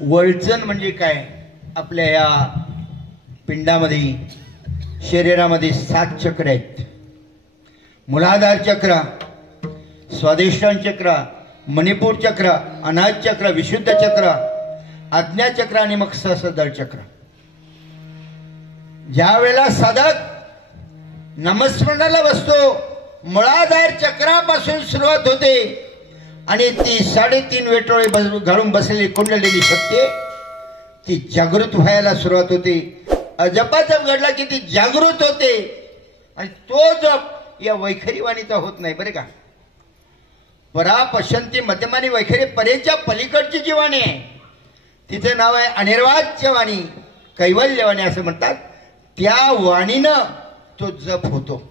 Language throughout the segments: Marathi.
वळचण म्हणजे काय? आपल्या या पिंडामध्ये शरीरामध्ये 7 चक्र आहेत. मूलाधार चक्र, स्वादिष्टान चक्र, मणिपूर चक्र, अनाहत चक्र, विशुद्ध चक्र, आज्ञा चक्र आणि मग सहस्त्रदळ चक्र. ज्या वेळेला साधक नामस्मरणाला बसतो, मूलाधार चक्रापासून सुरुवात होते आणि ती 3.5 वेटोळे घालून बसलेली कुंडलेली शक्ती ती जागृत व्हायला सुरुवात होते. अजपा जप घडला की ती जागृत होते आणि तो जप या वैखरी वाणीचा होत नाही. बरे का? परा पश्यंती मध्यमानी वैखरी परेच्या पलीकडची जी वाणी आहे तिचे नाव आहे अनिर्वाच्य वाणी, कैवल्यवाणी असं म्हणतात. त्या वाणीनं तो जप होतो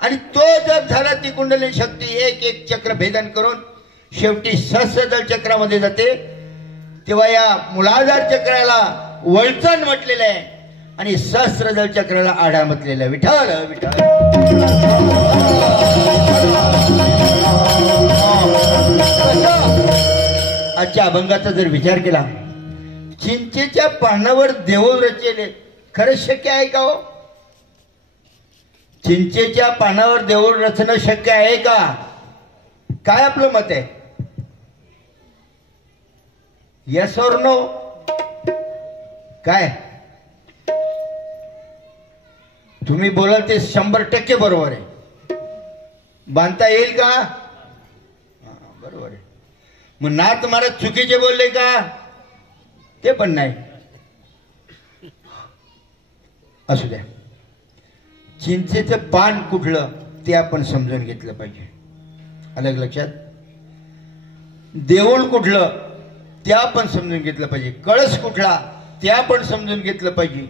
आणि तो जप झाला ती कुंडलिनी शक्ती एक एक चक्र भेदन करून शेवटी सहस्त्रदळ चक्रामध्ये जाते. तेव्हा या मूलाधार चक्राला वळचण म्हटलेलं आहे आणि सहस्त्रदळ चक्राला आढा म्हटलेलं आहे. विठ्ठल विठ्ठल. आजच्या अभंगाचा जर विचार केला, चिंचेच्या पानावर देऊळ रचले, खरंच शक्य आहे का हो? चिंचेच्या पानावर देऊळ रचणं शक्य आहे का? काय आपलं मत आहे? यस और नो? काय तुम्ही बोलाल ते 100% बरोबर आहे. बांधता येईल का? बरोबर आहे. मग नाथ महाराज चुकीचे बोलले का? ते पण नाही. असू द्या. चिंचेचं पान कुठलं ते आपण समजून घेतलं पाहिजे. अलग लक्षात. देऊळ कुठलं ते आपण समजून घेतलं पाहिजे. कळस कुठला ते आपण समजून घेतलं पाहिजे.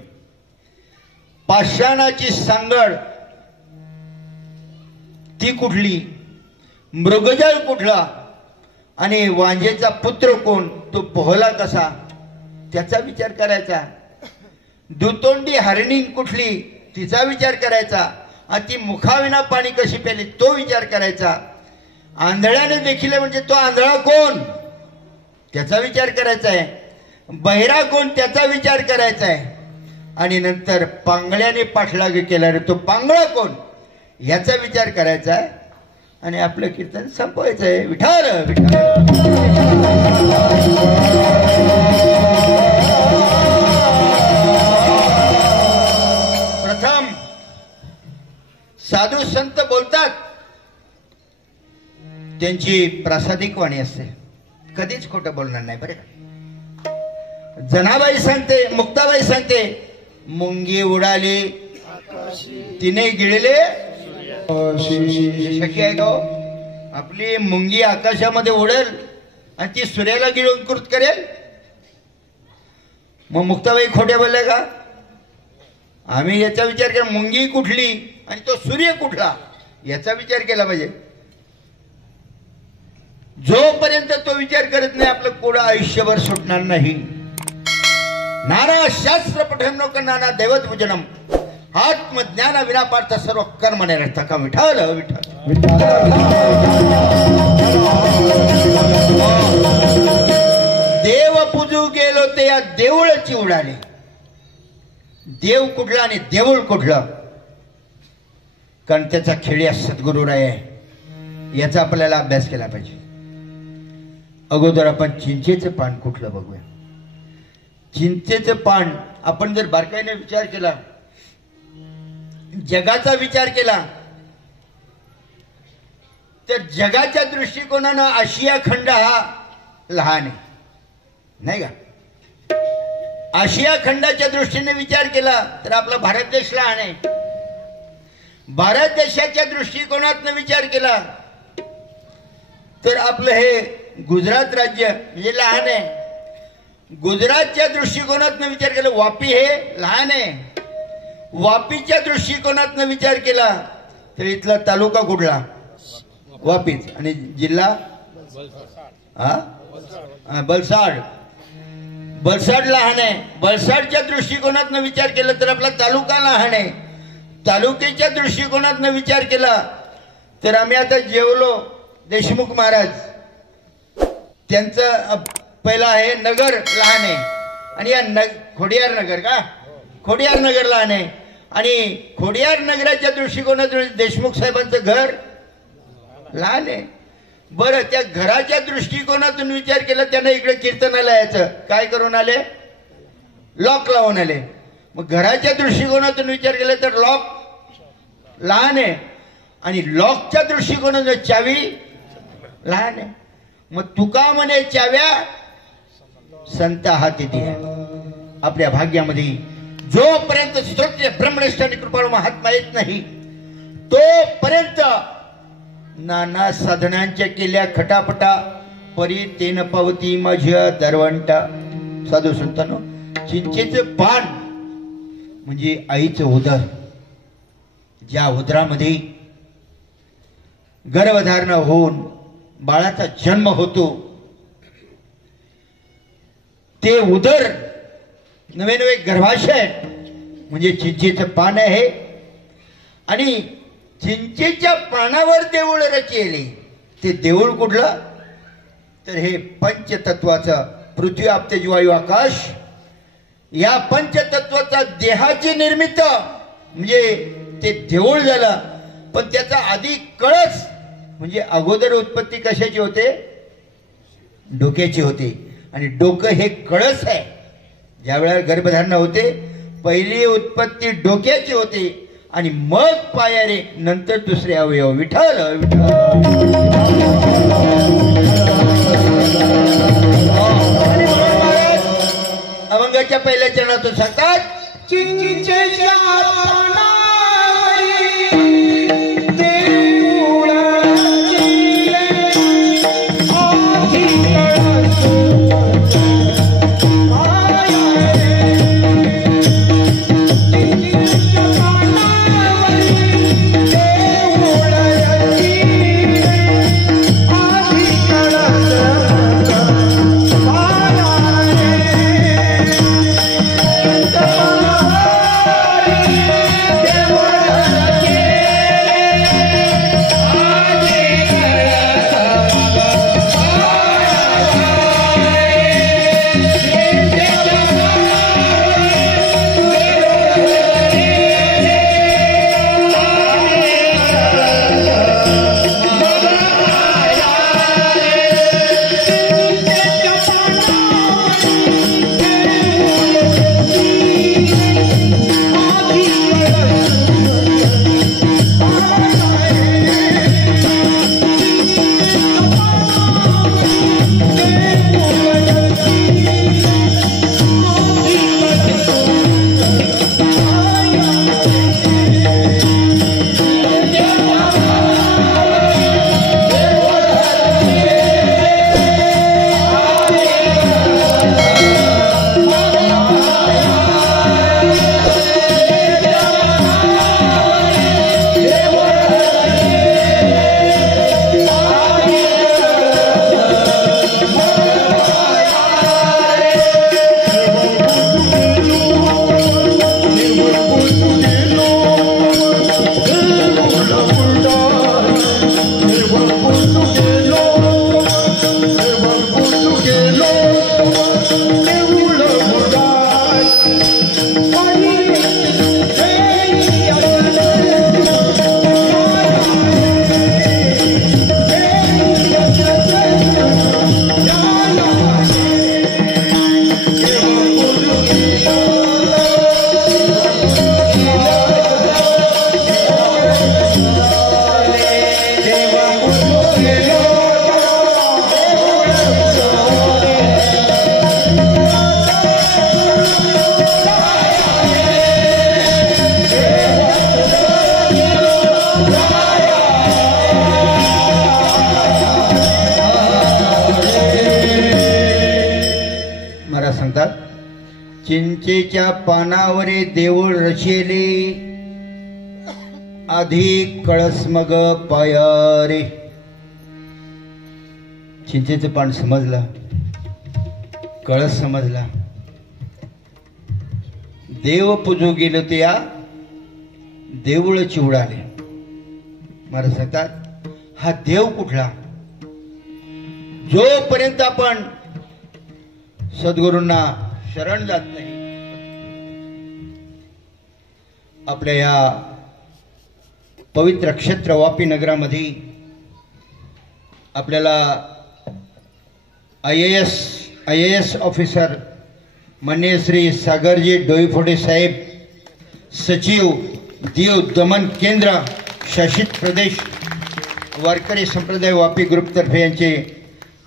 पाषाणाची सांगड ती कुठली, मृगजळ कुठला आणि वांजेचा पुत्र कोण, तो पोहला कसा त्याचा विचार करायचा. दुतोंडी हरणी कुठली तिचा विचार करायचा. आणि ती मुखाविना पाणी कशी प्याली तो विचार करायचा. आंधळ्याने देखील म्हणजे तो आंधळा कोण त्याचा विचार करायचा आहे. बहिरा कोण त्याचा विचार करायचा आहे. आणि नंतर पांगळ्याने पाठलाग केला रे तो पांगळा कोण याचा विचार करायचा आहे आणि आपलं कीर्तन संपवायचं आहे. विठ्ठल विठ्ठल. प्रथम साधू संत बोलतात त्यांची प्रासादिक वाणी असते, कधीच खोटं बोलणार नाही. बरे का? जनाबाई सांगते, मुक्ताबाई सांगते, मुंगी उडाली तिने गिळले. शक्य आहे का? आपली मुंगी आकाशामध्ये उडेल आणि ती सूर्याला गिळून कृत करेल. मग मुक्ताबाई खोटे बोलले का? आम्ही याचा विचार केला, मुंगी कुठली आणि तो सूर्य कुठला याचा विचार केला पाहिजे. जोपर्यंत तो विचार करत नाही आपलं कोडं आयुष्यभर सुटणार नाही. नाना शास्त्र पठन नो नाना दैवत पूजनम आत्मज्ञान विना पार्थ सर्व कर्म निरर्थक. विठ्ठल विठ्ठल. देव पूजू गेलो ते या देऊळची उडाली. देव कुठला आणि देऊळ कुठलं? कारण त्याचा खेळी सद्गुरुराय आहे. याचा आपल्याला अभ्यास केला पाहिजे. अगोदर आपण चिंचेचं पान कुठलं बघूया. चिंचेचं पान आपण जर बारकाईने विचार केला, जगाचा विचार केला तर जगाच्या दृष्टिकोनानं आशिया खंड हा लहान आहे नाही का? आशिया खंडाच्या दृष्टीने विचार केला तर आपला भारत देश लहान आहे. भारत देशाच्या दृष्टिकोनातून विचार केला तर आपलं हे गुजरात राज्य म्हणजे लहान आहे. गुजरातच्या दृष्टिकोनातून विचार केला वापी हे लहान आहे. वापीच्या दृष्टिकोनातून विचार केला तर इथला तालुका कुठला? वापीच. आणि जिल्हा बलसाड. बलसाड लहान आहे. बलसाडच्या दृष्टिकोनातून विचार केला तर आपला तालुका लहान आहे. तालुक्याच्या दृष्टिकोनातून विचार केला तर आम्ही आता जेवलो देशमुख महाराज त्यांचं पहिला आहे नगर लहान आहे आणि या खोडियार नगर का खोडियार नगर लहान आहे आणि खोडियार नगराच्या दृष्टिकोनातून देशमुख साहेबांचं घर लहान आहे. बरं, त्या घराच्या दृष्टिकोनातून विचार केला त्यांना इकडे कीर्तनालयाचं काय करून आले, लॉक लावून आले. मग घराच्या दृष्टिकोनातून विचार केला तर लॉक लहान आहे आणि लॉकच्या दृष्टिकोनातून चावी लहान आहे. मग तुका म्हणे चाव्या संत हाती दिल्या. आपल्या भाग्यामध्ये जोपर्यंत स्तोत्र ब्रह्मनिष्ठ आणि कृपाळू महात्मा येत नाही तोपर्यंत नाना साधनांच्या केल्या खटापटा परी तेन पावती माझ्या दरवंटा. साधू संतांनो, चिंचेचं पान म्हणजे आईचं उदर, ज्या उदरामध्ये गर्भधारणा होऊन बाळाचा जन्म होतो ते उदर नवे नवे गर्भाशय म्हणजे चिंचेचं पान आहे. आणि चिंचेच्या पानावर देऊळ रचेले. ते देऊळ कुठलं तर हे पंचतत्वाचं पृथ्वी आप तेज वायू आकाश या पंचतत्वाचा देहाची निर्मिती म्हणजे ते देऊळ झालं. पण त्याचा आधी कळस म्हणजे अगोदर उत्पत्ती कशाची होते, डोक्याची होते. आणि डोकं हे कळस आहे. ज्या वेळेला गर्भधारणा होते पहिली उत्पत्ती डोक्याची होते आणि मग पायारे नंतर दुसरे अवयव. विठ्ठल विठ्ठल. अभंगाच्या पहिल्या चरणातून सांगतात चिंचेच्या पानावरे देऊळ रचेले आधी कळस मग पायारे. चिंचेचं पान समजला, कळस समजला, देव पूजू गेलो ते या देऊळ चिवडाले. महाराज सांगतात हा देव कुठला. जोपर्यंत आपण सद्गुरूंना शरण जात नाही. आपल्या या पवित्र क्षेत्र वापी नगरामध्ये आपल्याला IAS ऑफिसर माननीय श्री सागरजी डोईफोडे साहेब, सचिव दीव दमन केंद्र शासित प्रदेश वारकरी संप्रदाय वापी ग्रुपतर्फे यांचे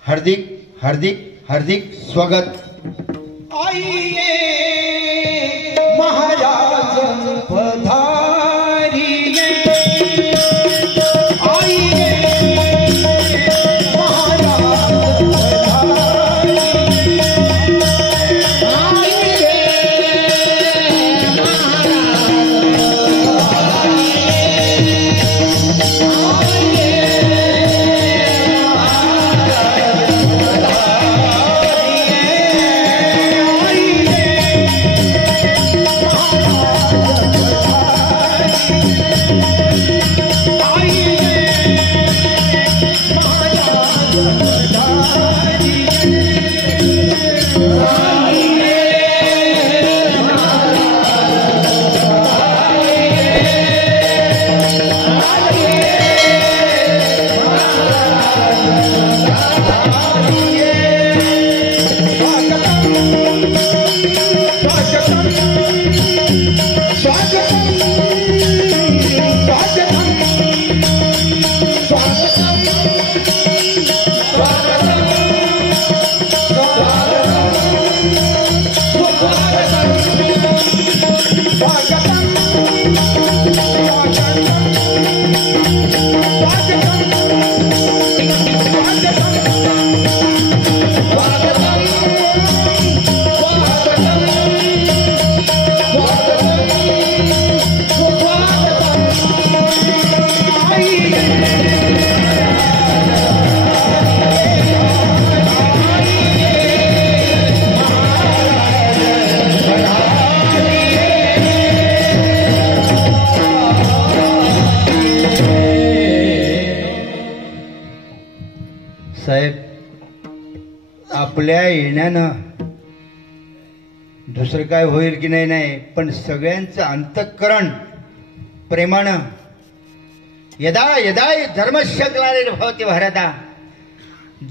हार्दिक हार्दिक हार्दिक स्वागत. महाराज पधारिये, आइए महाराज साहेब, आपल्या येण्यानं दुसरं काय होईल की नाही, पण सगळ्यांचं अंतःकरण प्रेमानं यदा यदा धर्मस्य ग्लानिर्भवति भारता.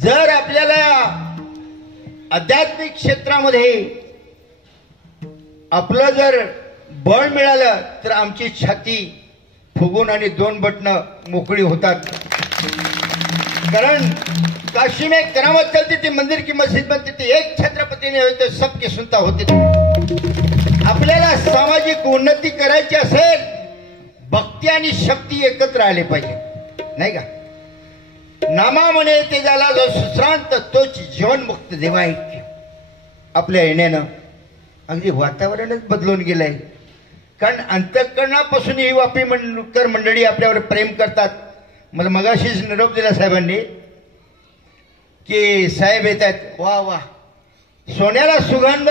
जर आपल्याला आध्यात्मिक क्षेत्रामध्ये आपलं जर बळ मिळालं तर आमची छाती फुगून आणि 2 बटणं मोकळी होतात. कारण काशी में करामत चलती थी, मंदिर की मस्जिद बनती थी, एक छत्रपती ने होते सबकी सुनता होती. आपल्याला सामाजिक उन्नती करायची असेल, भक्ती आणि शक्ती एकत्र आले पाहिजे, नाही का? नामा म्हणे ते ज्याला जो सुश्रांत तोच जीवनमुक्त देवा. आपल्या येण्यानं अगदी वातावरणच बदलून गेलंय. कारण अंतःकरणापासून ही वापी मंडळी आपल्यावर प्रेम करतात. मला मगाशीच निरोप दिला साहेबांनी की साहेब येत आहेत. वा वा, सोन्याला सुगंध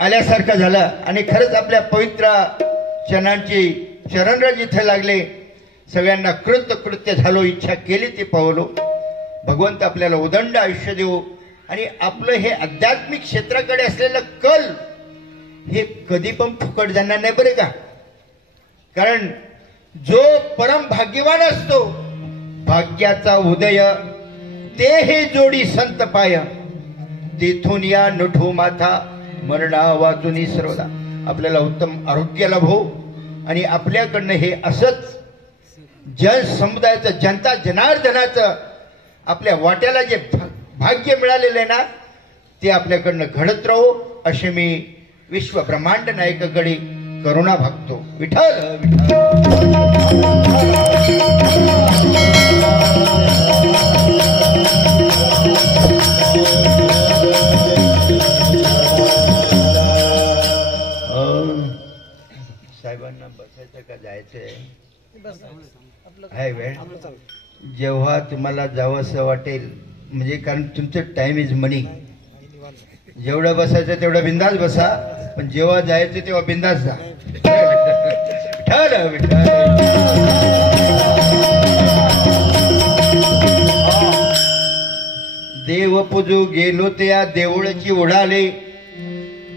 आल्यासारखं झालं. आणि खरंच आपल्या पवित्र चरणांची चरणराज इथे लागले. सगळ्यांना कृत्य झालो, इच्छा केली ते पावलो. भगवंत आपल्याला उदंड आयुष्य देऊ. आणि आपलं हे आध्यात्मिक क्षेत्राकडे असलेलं कल हे कधी पण फुकट जाणार नाही बरे का? कारण जो परम भाग्यवान असतो, भाग्याचा उदय ते हे जोडी संत पाय, तेथून या नठो माथा मरणा वाचुनी सर्वदा. आपल्याला उत्तम आरोग्य लाभो आणि आपल्याकडनं हे असंच जन समुदायाचं, जनता जनार्दनाचं आपल्या वाट्याला जे भाग्य मिळालेलं आहे ना, ते आपल्याकडनं घडत राहो असे मी विश्व ब्रह्मांड नायकाकडे करुणा भागतो. विठ्ठल विठ्ठल. साहेबांना बसायचं का जायचंय? आहे वेळ. जेव्हा तुम्हाला जावंसं वाटेल, म्हणजे कारण तुमचं टाइम इज मनी. जेवढं बसायचं तेवढं बिंदास बसा, पण जेव्हा जायचं तेव्हा बिंदास जा. विठ्ठल विठ्ठल. देव पूजू गेलो त्या देवळाची उडाले.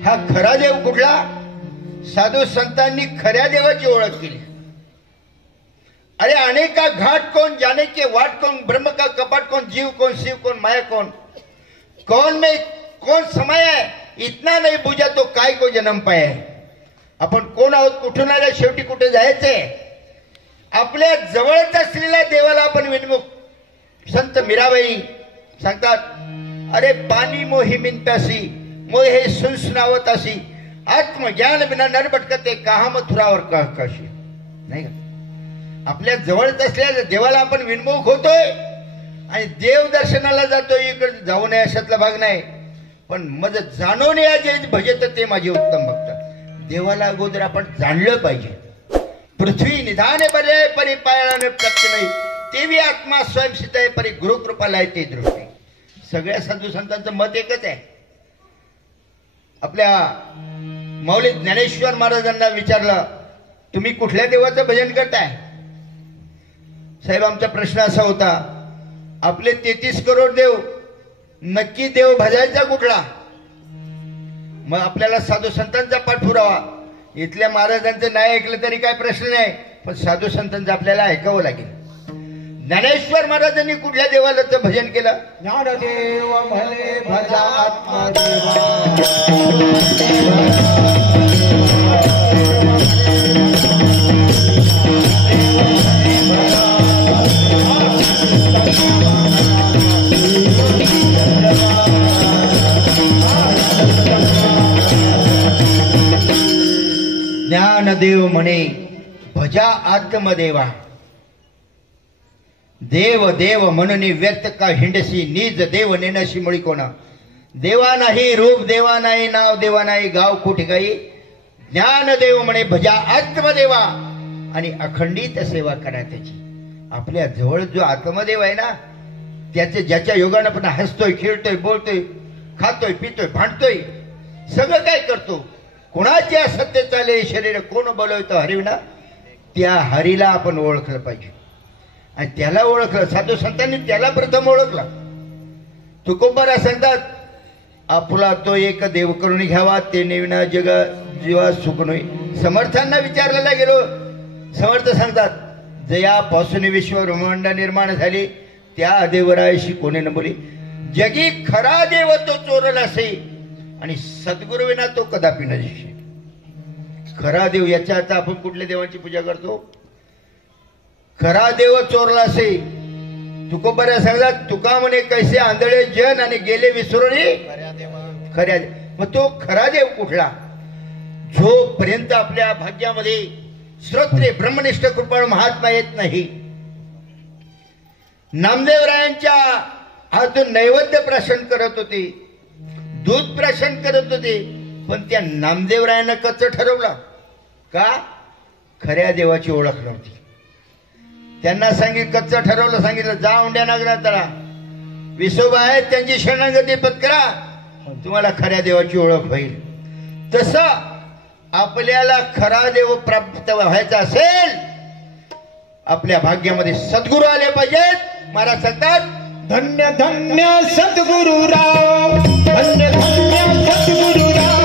हा खरा देव कुठला? साधू संतांनी खऱ्या देवाची ओळख केली. अरे अनेका घाट कौन जाने के वाट कौन, ब्रह्म का कपाट कौन, जीव कौन, शिव कौन, माया कौन, कौन में कौन समय है, इतना नाही बुझा तो काय को जन्म पाया. आपण कोण आहोत, कुठून आल्या, शेवटी कुठे जायचंय. आपल्या जवळच असलेल्या देवाला आपण विनमुख. संत मीराबाई सांगतात, अरे पाणी मोही मिन प्यासी, मोह हे सुनसुनावत अशी, आत्मज्ञान बिना नर भटकते, कहा मथुरावर काशी. नाही का? आपल्या जवळच असलेल्या देवाला आपण विनमुख होतोय आणि देव दर्शनाला जातोय. इकडे जाऊ नये अशातला भाग नाही. पण मज जाणून या जे भजत ते माझे उत्तम भक्त. देवाला अगोदर आपण जाणलं पाहिजे. पृथ्वी निधाने बरे परी पायाने प्रत्य नाही, तेवी आत्मा स्वयंसिद्ध आहे परी गुरुकृपाला आहे ते दृष्टी. सगळ्या साधू संतांचं मत एकच आहे. आपल्या माऊली ज्ञानेश्वर महाराजांना विचारलं, तुम्ही कुठल्या देवाचं भजन करताय? साहेब, आमचा प्रश्न असा होता, आपले 33 करोड देव, नक्की देव भजायचा कुठला? मग आपल्याला साधू संतांचा पाठपुरावा. इथल्या महाराजांचं नाही ऐकलं तरी काय प्रश्न नाही, पण साधू संतांचं आपल्याला ऐकावं लागेल. ज्ञानेश्वर महाराजांनी कुठल्या देवाचं भजन केलं? ज्ञानदेव भले भजा आत्मदेवा. ज्ञानदेव म्हणे भजा आत्मदेवा. देव देव म्हणून व्यक्त का हिंडसी, निज देव नेनशी मुळी कोणा. देवा नाही रूप, देवा नाही नाव, देवा नाही गाव कुठे काही. ज्ञानदेव म्हणे भजा आत्मदेवा आणि अखंडित सेवा करा त्याची. आपल्या जवळ जो आत्मदेव आहे ना, त्याचे ज्याच्या योगानं पण हसतोय, खेळतोय, बोलतोय, खातोय, पितोय, भांडतोय, सगळं काय करतो. कोणाची असत्य चाले शरीर कोण बोलवतो हरिविना, त्या हरीला आपण ओळखलं पाहिजे. आणि त्याला ओळखलं, साधू संतांनी त्याला प्रथम ओळखला. तुकोबारा सांगतात, आपला तो एक देव करून घ्यावा, ते नेविना जग जीवा सुख नोई. समर्थांना विचारलेला गेलो, समर्थ सांगतात, जयापासून विश्व ब्रह्मांड निर्माण झाली, त्या देवरायशी कोणी न बोली. जगी खरा देव तो चोरला असे आणि सद्गुरुविना तो कदापि न दिसे. खरा देव, याच्या आता आपण कुठल्या देवाची पूजा करतो? खरा देव चोरला असे. तुकोबारा सांगतात, तुका म्हणे कैसे आंधळे जन आणि गेले विसरून खऱ्या. मग तो खरा देव कुठला? जोपर्यंत आपल्या भाग्यामध्ये श्रोत्रे ब्रह्मनिष्ठ कृपाळू महात्मा येत नाही. नामदेवरायांच्या हातून नैवेद्य प्राशन करत होते, दूध प्राशन करत होते, पण त्या नामदेवरायांना कच्च ठरवलं का? खऱ्या देवाची ओळख नव्हती. त्यांना सांगितलं, कच्च ठरवलं, सांगितलं जा उंड्या नागनाथाला, विसोबा आहेत त्यांची शरणागती पत्करा, तुम्हाला खऱ्या देवाची ओळख होईल. तसं आपल्याला खरा देव प्राप्त व्हायचा असेल, आपल्या भाग्यामध्ये सद्गुरू आले पाहिजेत. महाराज सांगतात, धन्य धन्य सद्गुरुराव, धन्य धन्य सद्गुरुराव.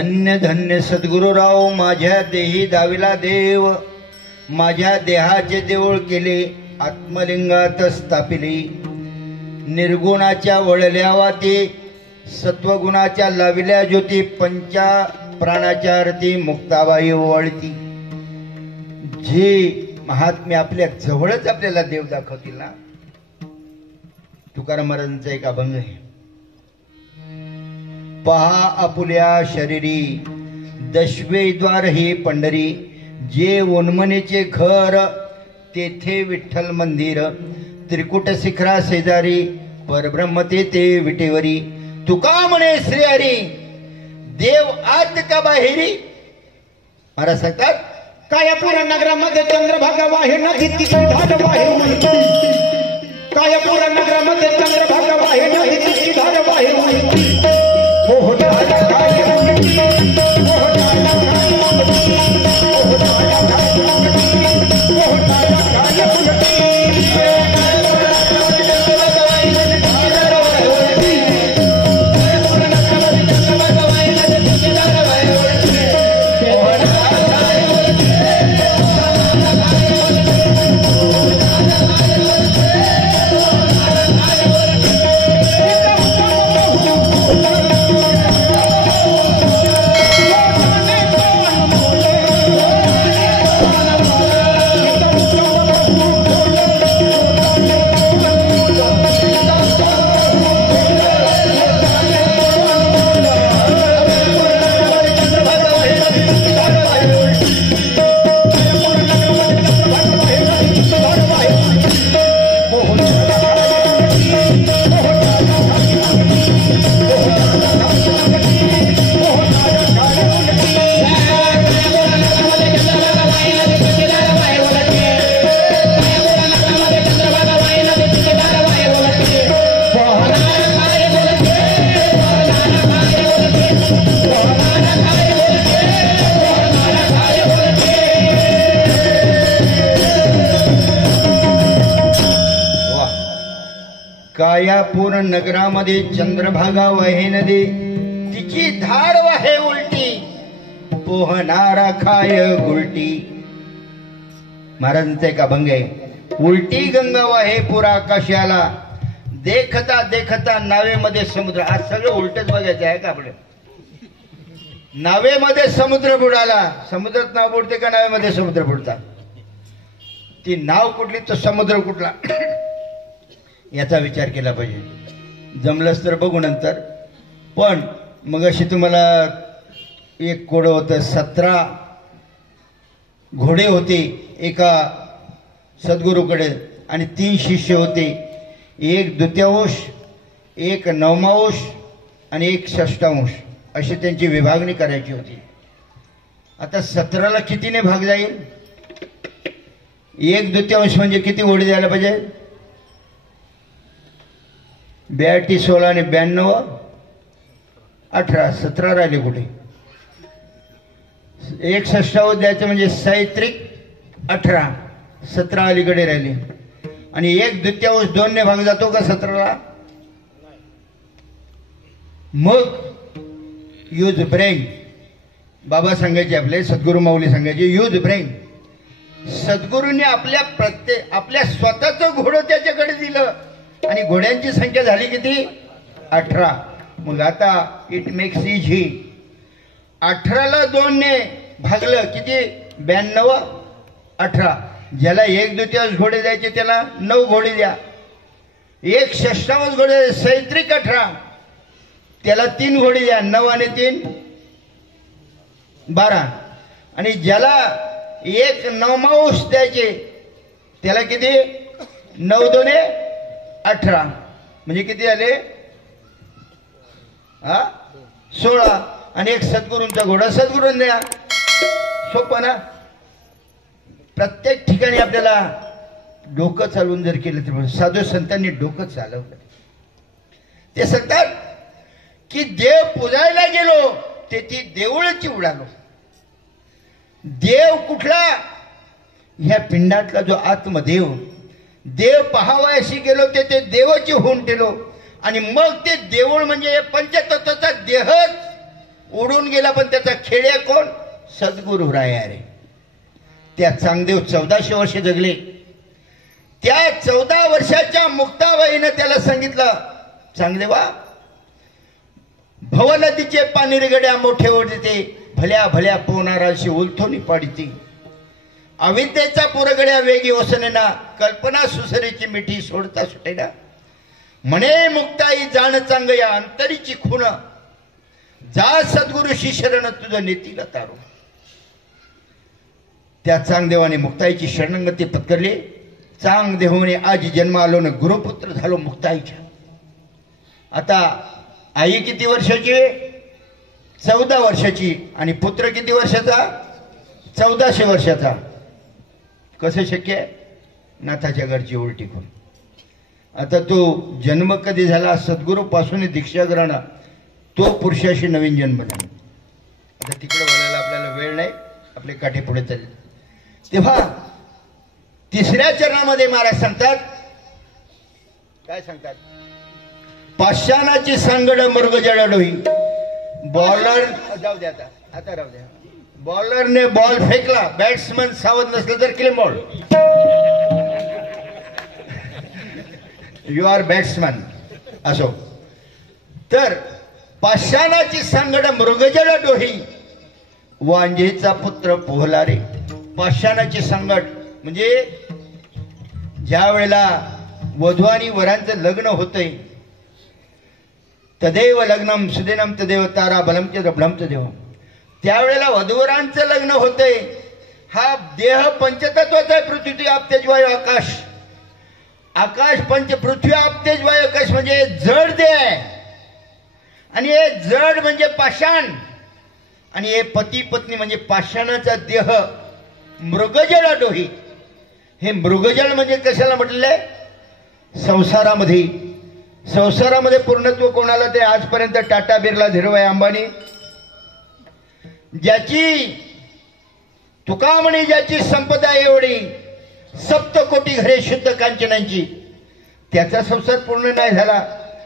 धन्य धन्य सद्गुरुराव माझ्या देही दाविला देव, माझ्या देहाचे देऊळ केले आत्मलिंगात स्थापिले. निर्गुणाच्या वळल्या वाती सत्वगुणाच्या लाविल्या ज्योती, पंचा प्राणाच्या आरती मुक्ताबाई ओवाळती. जे महात्मे आपल्या जवळच आपल्याला देव दाखवतील ना. तुकाराम महाराजांचा एक अभंग आहे. पहा आपुल्या शरीरी दशवे द्वार ही पंढरी, जे उन्मनेचे घर तेथे विठ्ठल मंदिर, त्रिकुट शिखरा शेजारी परब्रह्म ते विटेवरी. तुका म्हणे श्रीहरी देव आत का बाहेरी. महाराज सांगतात कायापूर नगरामध्ये चंद्रभागा वाहे नदी तिची धार वाहे. कायापूर नगरामध्ये चंद्रभागा वाहे नदी तिची धार वाहे. कायापूर नगरामध्ये चंद्रभागा वाहे नदी तिची धार वाहे उलटी, पोहणारा खाय गुलटी. महाराजांचा एक अभंग आहे. उलटी गंगा वाहे पुरा आकाशाला, देखता देखता नावेमध्ये समुद्र. आज सगळं उलटच बघायचं आहे का आपलं. नावेमध्ये समुद्र बुडाला. समुद्रात नाव बुडते का नावेमध्ये समुद्र बुडतात. ती नाव कुठली तर समुद्र कुठला याचा विचार केला पाहिजे. जमलंच तर बघू नंतर. पण मग अशी तुम्हाला एक कोडं होतं. 17 घोडे होते एका सद्गुरूकडे आणि 3 शिष्य होते. एक द्वितीयांश, एक नवमांश आणि एक षष्ठांश अशी त्यांची विभागणी करायची होती. आता 17ला कितीने भाग जाईल. एक द्वितीयांश म्हणजे किती घोडे द्यायला पाहिजे. 82 16 आणि 92 18 17 राहिले कुठे. एक षष्ठांश द्यायचं म्हणजे 37 18 17 अलीकडे राहिले. आणि एक द्वितीयांश 2 ने भाग जातो का 17ला. मग यूज ब्रेन. बाबा सांगायचे आपले सद्गुरू माऊली सांगायचे यूज ब्रेन. सद्गुरूंनी आपल्या स्वतःचं घोडं त्याच्याकडे दिलं आणि घोड्यांची संख्या झाली किती 18. मग आता इट मेक्स इझी. 18ला 2 ने भागलं किती 92 18. ज्याला एक द्वितीयांश घोडे द्यायचे त्याला 9 घोडे द्या. एक षष्ठांश घोडे 37 18 त्याला 3 घोडे द्या. 9 आणि 3 12. आणि ज्याला एक नवमांश द्यायचे त्याला किती 9 2 18 म्हणजे किती झाले 16. आणि एक सद्गुरूंचा घोडा सद्गुरूंना द्या. सोपं ना. प्रत्येक ठिकाणी आपल्याला डोकं चालवून जर केलं तर साधू संतांनी डोकं चालवलं. ते सांगतात की देव पुजायला गेलो ते ती देऊळची उडालो. देव कुठला. ह्या पिंडातला जो आत्मदेव. देव पाहावयाशी गेलो ते देवाची होऊन ठेलो. आणि मग ते देऊळ म्हणजे पंचतत्वाचा देहच उडून गेला, पण त्याचा खेड्या कोण? सद्गुरू राया रे. त्या चांगदेव 1400 वर्ष जगले. त्या 14 वर्षाच्या मुक्ताबाईनं त्याला सांगितलं, चांगदेवा, भवनदीचे पाणी रेगड्या मोठे ओढते, भल्या भल्या पोनाराशी उलथोनी पाडती, अविद्येचा पुरगड्या वेगी ओसनेना, कल्पना सुसरीची मिठी सोडता सुटेना, म्हणे मुक्ताई जाण चांगया अंतरीची खूण, जा सद्गुरूशी शरण तुझं नेतीला तारू. त्या चांगदेवाने मुक्ताईची शरणंगती पत्करली. चांगदेवाने आज जन्म आलो न गुरुपुत्र झालो मुक्ताईच्या. आता आई किती वर्षाची? 14 वर्षाची. आणि पुत्र किती वर्षाचा? 1400 वर्षाचा. कसं शक्य आहे? नाथाच्या घरची उलटी करून. आता तो जन्म कधी झाला? सद्गुरू पासून दीक्षा ग्रहण, तो पुरुषाशी नवीन जन्म झाला. आता तिकडे बोलायला आपल्याला वेळ नाही, आपले काठे पुढे चालले. तेव्हा 3ऱ्या चरणामध्ये महाराज सांगतात, काय सांगतात? पाषाणाची सांगड मृग जडडोही. बॉलर जाऊ द्या, आता राहू द्या. बॉलरने बॉल फेकला, बॅट्समन सावध नसलं तर clean ball. You are batsman. असो तर पाषाणाची सांगड मृगजळ डोही, वांजेचा पुत्र पोहला रे. पाषाणाची सांगड म्हणजे ज्या वेळेला वधू आणि वरांचं लग्न होतंय, तदेव लग्नम सुदिनम तदेव तारा बलमच रबलमच देव, त्यावेळेला वधूवरांचं लग्न होतंय. हा देह पंचतत्वाचा आहे. पृथ्वी आप तेज वायू आकाश. आकाश पंच, पृथ्वी आप तेज वायू आकाश म्हणजे जड देह आहे. आणि हे जड म्हणजे पाषाण, आणि हे पती पत्नी म्हणजे पाषाणाचा देह. मृगजळ डोही. हे मृगजळ म्हणजे कशाला म्हटलेलं आहे? संसारामध्ये. संसारामध्ये पूर्णत्व कोणाला? ते आजपर्यंत टाटा, बिर्ला, धीरूभाई अंबानी, ज्याची तुका म्हणे ज्याची संपदा एवढी, 7 कोटी घरे शुद्ध कांचनांची, त्याचा संसार पूर्ण नाही झाला.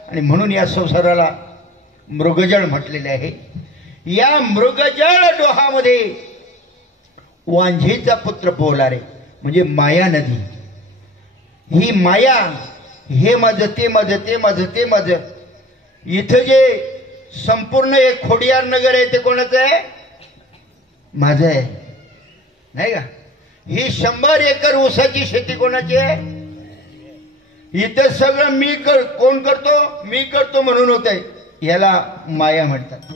आणि म्हणून या संसाराला मृगजळ म्हटलेले आहे. या मृगजळ डोहामध्ये वांझेचा पुत्र पोहला रे, म्हणजे माया नदी. ही माया, हे माझं ते माझं ते माझं ते माझं. इथं जे संपूर्ण एक खोडियार नगर आहे ते कोणाचं आहे? माझं आहे, नाही का? ही 100 एकर ऊसाची शेती कोणाची आहे? इथं सगळं कोण करतो? मी करतो म्हणून होत आहे. याला माया म्हणतात.